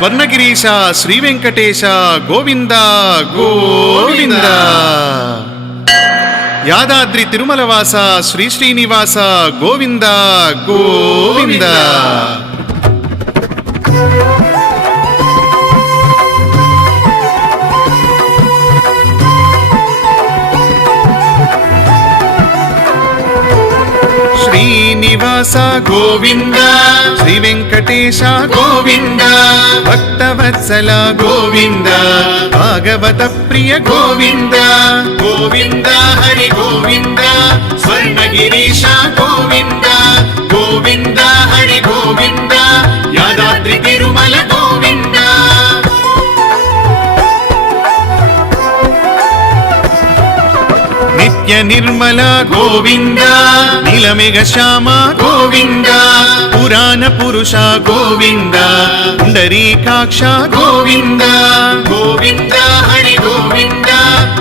స్వర్ణగిరీశ శ్రీ వెంకటేశ గోవింద గోవింద. యాదాద్రి తిరుమలవాస శ్రీ శ్రీనివాస గోవింద గోవింద. శ్రీనివాస గోవింద, శ్రీ వెంకటేశ గోవింద, భక్తవత్సల గోవింద, భాగవత ప్రియ గోవింద గోవింద. హరి గోవింద, స్వర్ణగిరీశ గోవింద గోవింద. హరి గోవింద, యాదాద్రి తిరుమల గోవింద. నిత్య నిర్మల గోవింద, నీలమేఘ శ్యామ గోవింద, పురాణ పురుష గోవింద, పుండరీకాక్ష గోవింద గోవింద. హరి గోవింద,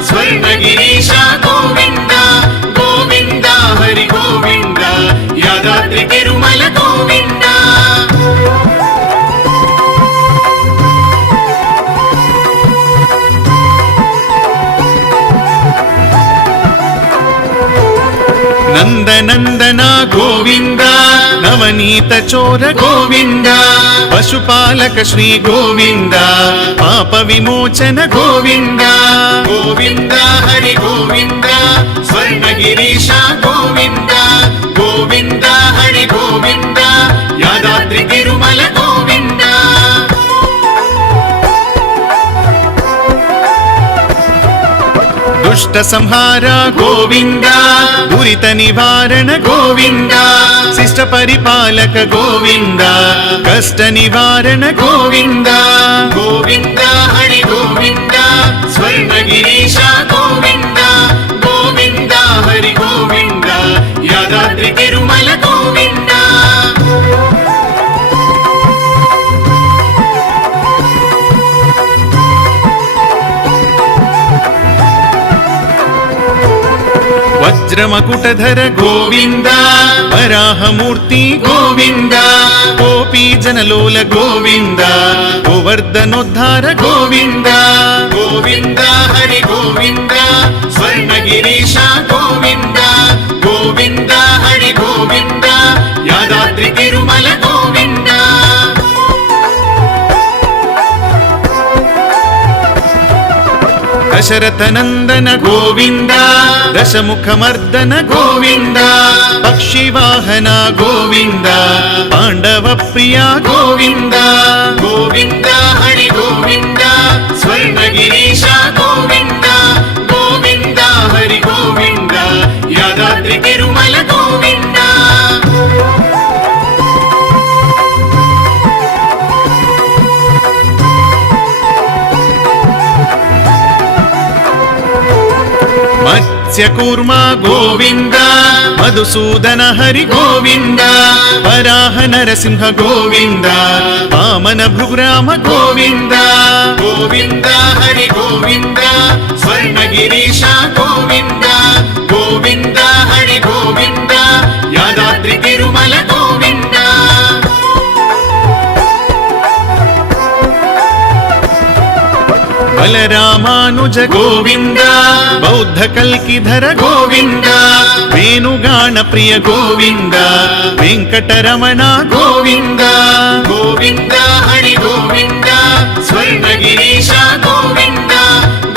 స్వర్ణగిరీశ గోవింద గోవింద. హరి గోవింద, యాదాద్రి తిరుమల గోవింద. నందనందన గోవింద, నవనీత చోర గోవింద, పశుపాలక శ్రీ గోవింద, పాప విమోచన గోవింద గోవింద. హరి గోవింద, స్వర్ణగిరీశ గోవింద గోవింద. హరి గోవింద, యాదాద్రి తిరుమల గోవింద. దుష్ట సంహార గోవింద, దురిత నివారణ గోవింద, శిష్ట పరిపాలక గోవింద, కష్ట నివారణ గోవింద గోవింద. హరి గోవింద, స్వర్ణగిరీశ గోవింద గోవింద. హరి గోవింద, యాదాద్రి తిరుమల గోవింద. వజ్రమకుటధర గోవింద, వరాహమూర్తి గోవింద, గోపీ జనలోల గోవింద, గోవర్ధనోద్ధార గోవింద గోవింద. హరి గోవింద, స్వర్ణగిరీశ గోవింద గోవింద. హరి గోవింద, యాదాద్రి తిరుమల గోవింద. దశరథ నందన గోవింద, దశముఖమర్దన గోవింద, పక్షి వాహన గోవింద, పాండవ ప్రియ గోవింద గోవింద. హరి గోవింద, స్వర్ణగిరీశ గోవింద గోవింద. హరి గోవింద, యాదాద్రి తిరుమల గోవింద. మత్స్యకూర్మ గోవింద, మధుసూదన హరి గోవింద, వరాహ నరసింహ గోవింద, వామన భృగురామ గోవింద గోవింద. హరి గోవింద, స్వర్ణగిరీశ గోవింద గోవింద. హరి గోవింద, యాదాద్రి తిరుమల గోవింద. బలరామానుజ గోవింద, బౌద్ధ కల్కిధర గోవింద, వేణుగాన ప్రియ గోవింద, వెంకటరమణ గోవింద గోవింద. హరి గోవింద, స్వర్ణగిరీశ గోవింద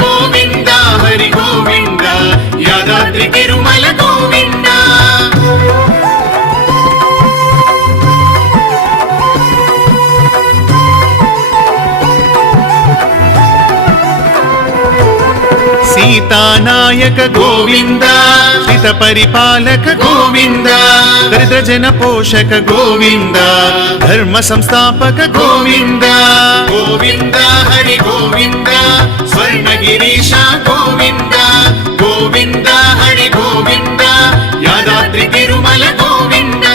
గోవింద. హరి గోవింద, యాదాద్రి తిరుమల గోవింద. సీతానాయక గోవింద, శ్రిత పరిపాలక గోవింద, దరిద్ర జన పోషక గోవింద, ధర్మ సంస్థాపక గోవింద గోవింద. హరి గోవింద, స్వర్ణగిరీశ గోవింద గోవింద. హరి గోవింద, యాదాద్రి తిరుమల గోవింద.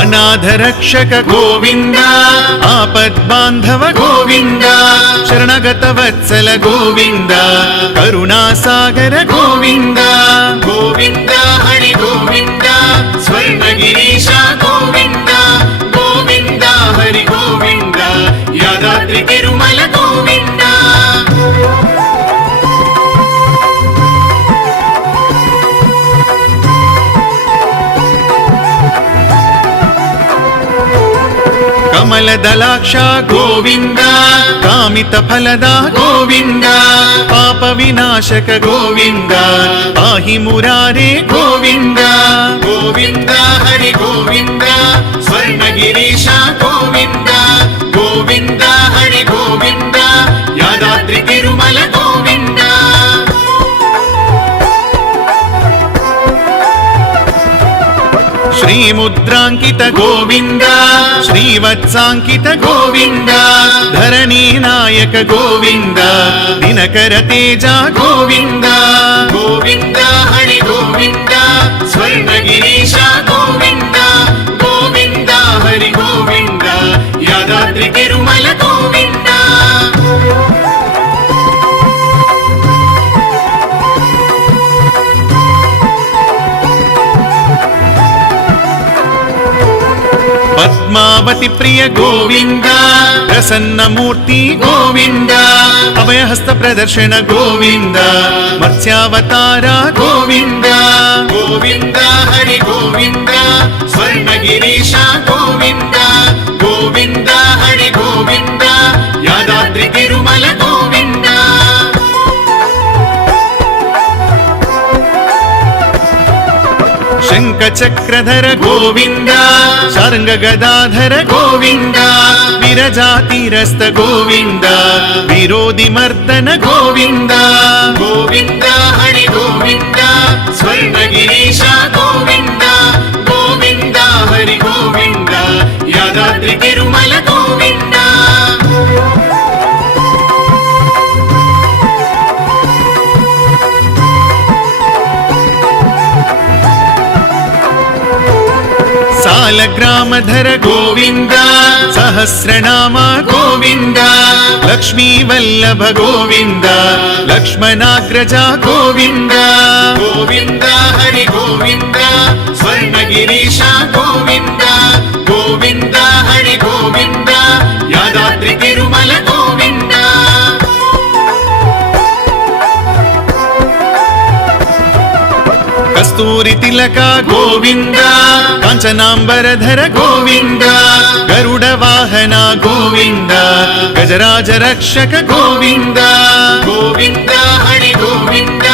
అనాథ రక్షక గోవింద, ఆపద్బాంధవ గోవింద, శరణగత వత్సల గోవింద, కరుణాసాగర గోవింద గోవింద. హరి గోవింద, స్వర్ణగిరి కమలదలాక్ష గోవింద కామిత ఫలద గోవింద పాప వినాశక గోవింద పాహి మురారే గోవింద గోవింద హరి గోవింద స్వర్ణగిరీశ గోవింద గోవింద హరి గోవింద యాదాద్రి తిరుమల గోవింద శ్రీముద్రాంకిత గోవింద శ్రీవత్సాంకిత గోవింద ధరణీ నాయక గోవింద దినకర తేజ గోవింద గోవింద హరి గోవింద స్వర్ణగిరీశ గోవింద గోవింద హరి గోవింద యాదాద్రి తిరుమల గోవింద పద్మావతి ప్రియ గోవింద ప్రసన్నమూర్తి గోవింద అభయహస్త ప్రదర్శన గోవింద మత్స్యావతార గోవింద గోవింద హరి గోవింద స్వర్ణగిరీశ గోవింద గోవింద హరి గోవింద యాదాద్రి తిరుమల గోవింద శంఖ చక్రధర గోవింద శార్ంగ గదాధర గోవింద విరజాతిరస్త గోవింద విరోధి మర్దన గోవింద గోవింద హరి గోవింద స్వర్ణగిరీశ గోవింద గోవింద హరి గోవింద యాదాద్రి తిరుమల గోవింద సాలగ్రామధర గోవింద సహస్రనామ గోవింద లక్ష్మీ వల్లభ గోవింద లక్ష్మణాగ్రజ గోవింద గోవింద హరి గోవింద స్వర్ణగిరీశ గోవింద గోవింద హరి గోవింద యాదాద్రి తిరుమల గోవింద కస్తూరి తిలక గోవింద కాంచనాంబరధర గోవింద గరుడ వాహన గోవింద గజరాజ రక్షక గోవింద గోవింద హరి గోవింద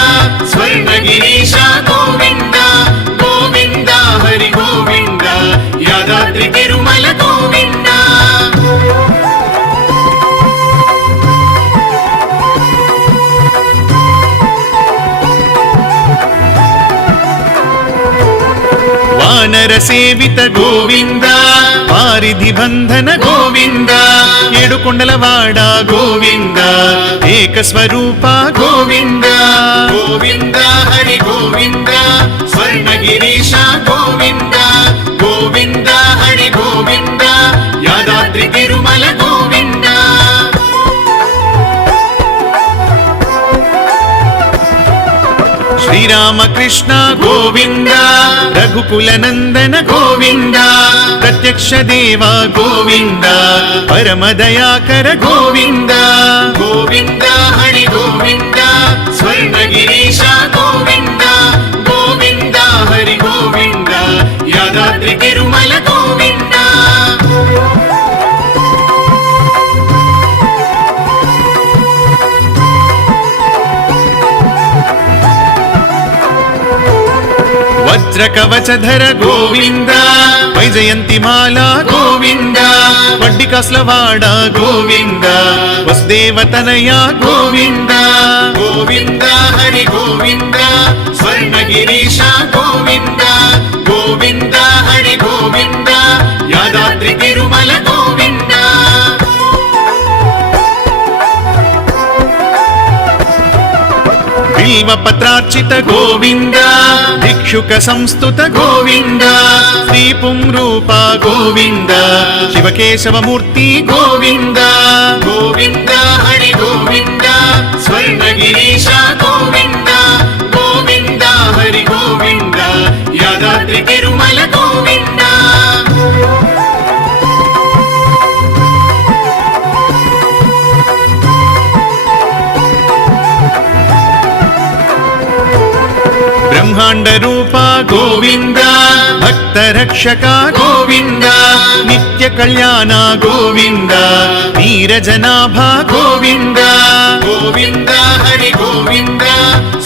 స్వర్ణగిరీశ గోవింద గోవింద హరి గోవింద యాదాద్రి తిరుమల గోవింద వానర సేవిత గోవింద వారిధి బంధన గోవింద ఏడుకొండలవాడ గోవింద ఏక స్వరూప గోవింద గోవింద హరి గోవింద స్వర్ణగిరీశ గోవింద గోవింద హరి గోవింద యాదాద్రి తిరుమల గోవింద శ్రీరామకృష్ణ గోవింద రఘుకుల నందన గోవింద ప్రత్యక్ష దేవ గోవింద పరమదయాకర గోవింద గోవింద హరి గోవింద స్వర్ణగిరీశ గోవింద గోవింద హరి గోవింద యాదాద్రి తిరుమల గోవింద వజ్రకవచధర గోవింద వైజయంతిమాల గోవింద వడ్డికాస్లవాడ గోవింద వసుదేవతనయ గోవింద గోవింద హరి గోవింద స్వర్ణగిరీశ గోవింద గోవింద హరి గోవింద యాదాద్రి తిరుమల గోవింద బిల్వపత్రార్చిత గోవింద భిక్షుక సంస్తుత గోవింద శ్రీ పుంరూప గోవింద శివకేశవమూర్తి గోవింద గోవింద హరి గోవింద స్వర్ణగిరీశ గోవింద గోవింద హరి గోవింద యాదాద్రి తిరుమల గోవింద బ్రహ్మాండ రూప గోవింద భక్త భక్తరక్షక గోవింద నిత్య కళ్యాణ గోవింద నీరజనాభ గోవింద గోవింద హరి గోవింద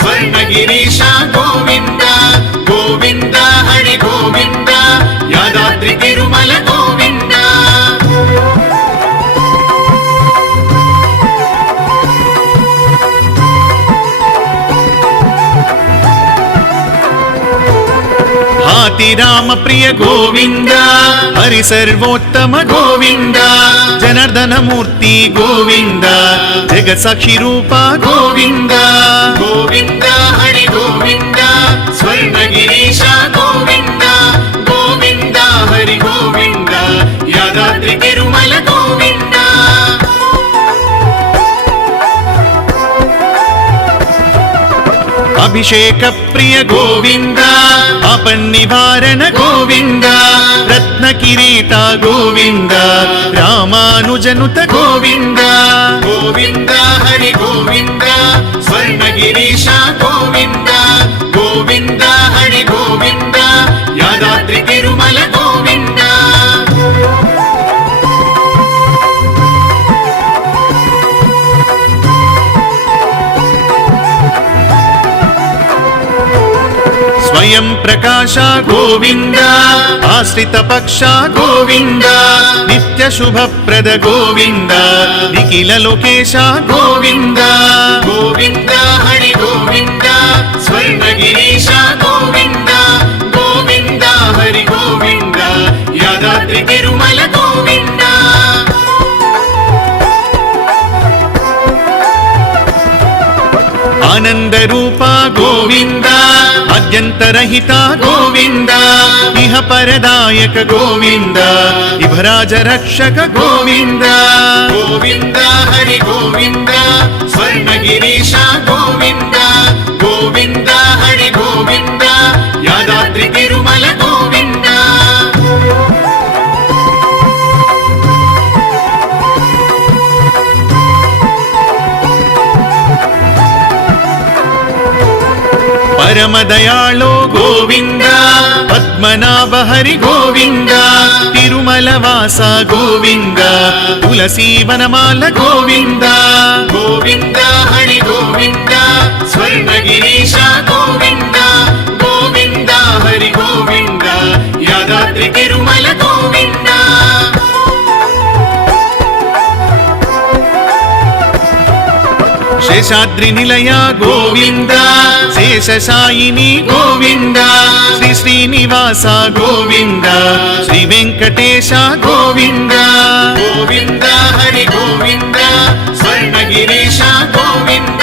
స్వర్ణగిరీశ గోవింద గోవింద హరి గోవింద యాదాద్రి తిరుమల గోవింద రామ ప్రియ గోవింద హరి సర్వోత్తమ గోవింద జనార్దన మూర్తి గోవింద జగత్ సాక్షి రూప గోవింద గోవింద హరి గోవింద స్వర్ణగిరీశ గోవింద గోవింద హరి గోవింద యాదాద్రి తిరుమల గోవింద అభిషేక ప్రియ గోవింద అపన్నివారణ గోవింద రత్న కిరీట గోవింద రామానుజనుత గోవింద గోవింద హరి గోవింద స్వర్ణగిరీశ గోవింద గోవింద హరి గోవింద యాదాద్రి తిరుమల గోవింద స్వయం ప్రకాశ గోవింద ఆశ్రిత పక్ష గోవింద నిత్య శుభప్రద గోవింద నిఖిల లోకేశ గోవింద గోవింద హరి గోవింద స్వర్ణగిరీశ గోవింద గోవింద హరి గోవింద యాదాద్రి తిరుమల గోవింద ఆనంద రూప గోవింద అద్యంతరహిత గోవింద ఇహ పరదాయక గోవింద ఇభరాజ రక్షక గోవింద గోవింద హరి గోవింద స్వర్ణగిరీశ గోవింద గోవింద హరి గోవింద యాదాద్రి తిరుమల గోవింద పరమ దయాళో గోవింద పద్మనాభ హరి గోవింద తిరుమల వాస గోవింద తులసీ వనమాల గోవింద గోవింద హరి గోవింద స్వర్ణగిరీశ గోవింద గోవింద హరి గోవింద యాదాద్రి తిరుమల గోవింద శేషాద్రి నిలయ గోవింద శేషశాయిని గోవింద శ్రీ శ్రీనివాస గోవింద శ్రీ వెంకటేశ గోవింద గోవింద హరి గోవింద స్వర్ణగిరీశ గోవింద